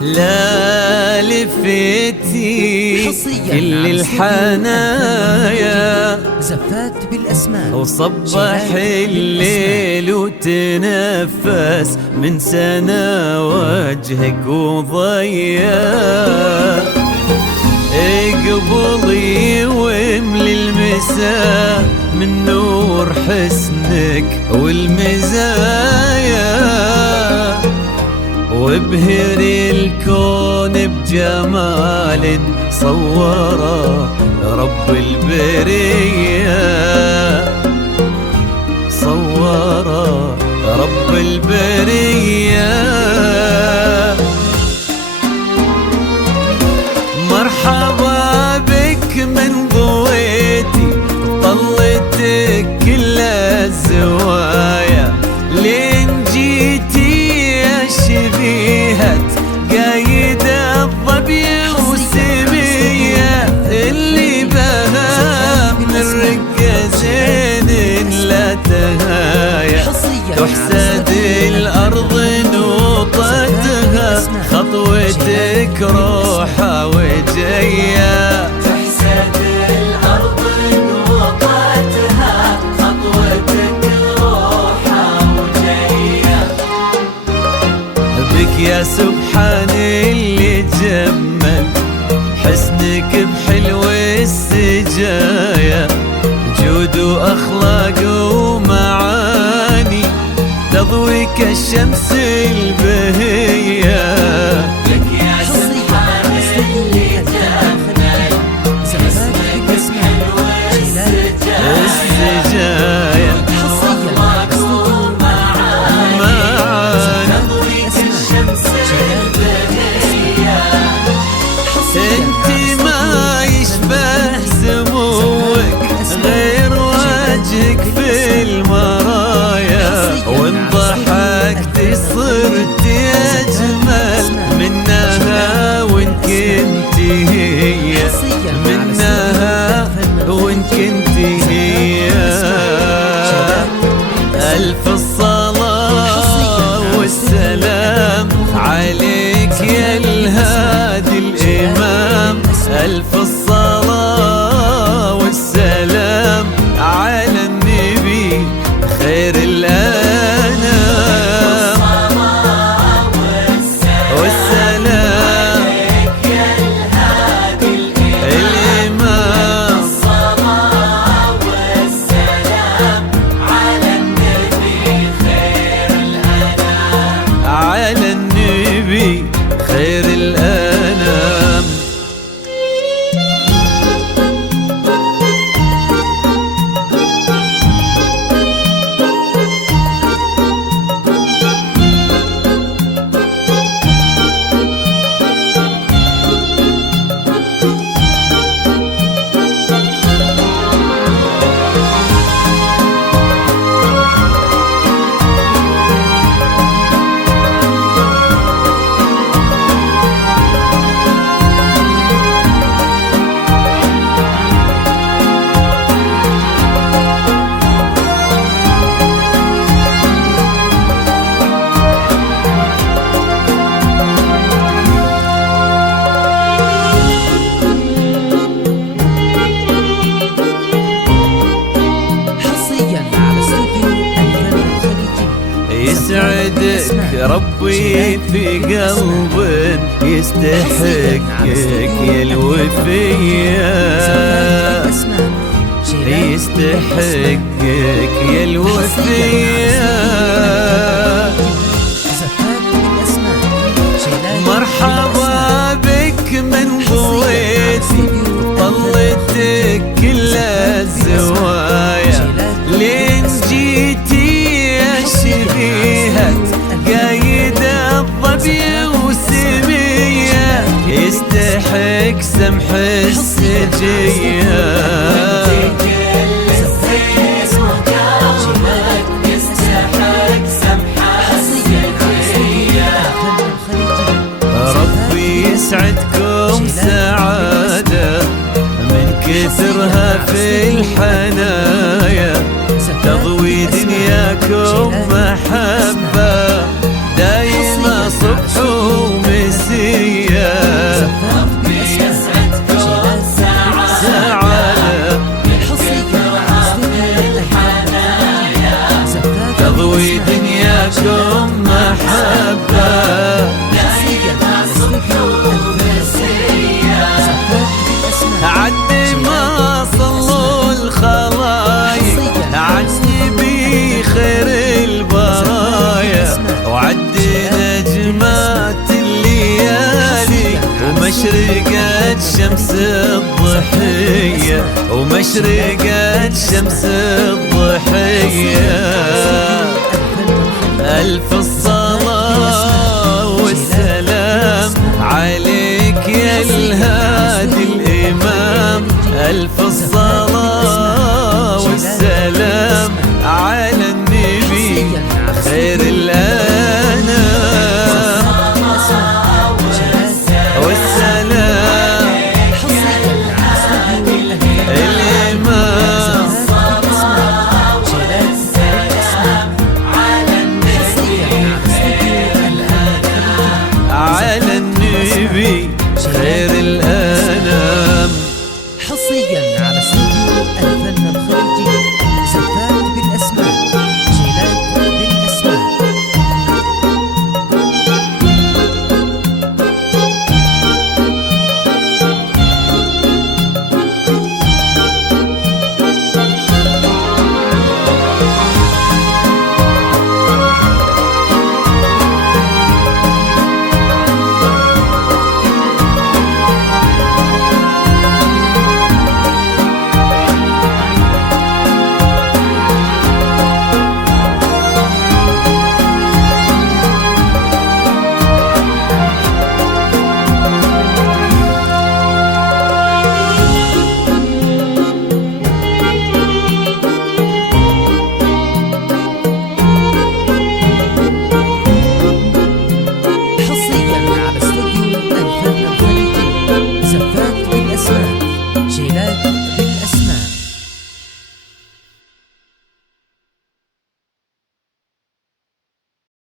لا لفتي كل الحنايا زفات بالأسماء وصبح الليل وتنفس من سنة وجهك وضيا قبلي واملي المساء من نور حسنك والمزايا وابهر الكون بجمال صوره رب البرية، صوره رب البرية. مرحبا بك من ضويتي طلتك كل الزوايا لين جيتي يا شبيهة قايد الظبي وسمية اللي بها من رقة زين لا تهايا تحسد الأرض نوطتها خطوتك روحة وجاية تحسد الأرض نوطتها خطوتك روحة وجاية بك يا سبحان اللي جمل حسنك بحلو السجايا جود وأخلاق ومعاني تضوي كالشمس البهية. لك يا سبحان اللي جمل حسنك بحلو السجايا أخلاق ومعاني تضوي كالشمس البهية. انتي ما يشبه سموك غير وجهك في المرايا وان ضحكتي صرت اجمل منها وان كنتي هي منها وان كنتي هي. الف الصلاة والسلام عليك يا الهادي الامام الف الصلاة والسلام على النبي خير الأنام والسلام عليك يا الهادي الإمام الصلاة والسلام على النبي خير الأنام على النبي خير الأنام. يسعدك ربي في قلب يستحقك يا الوفية يستحقك يا الوفية. مرحبا بك من ضويتي طلتك كل الزوايا لين جيتي يا شبيهة قايد الظبي وسمية يستحق سمح السجية. ربي يسعدكم سعادة من كثرها في الحنايا تضوي دنياكم محبة دايما صبح ومسية. شمس الضحية ومشرقت شمس الضحية. ألف الصلاة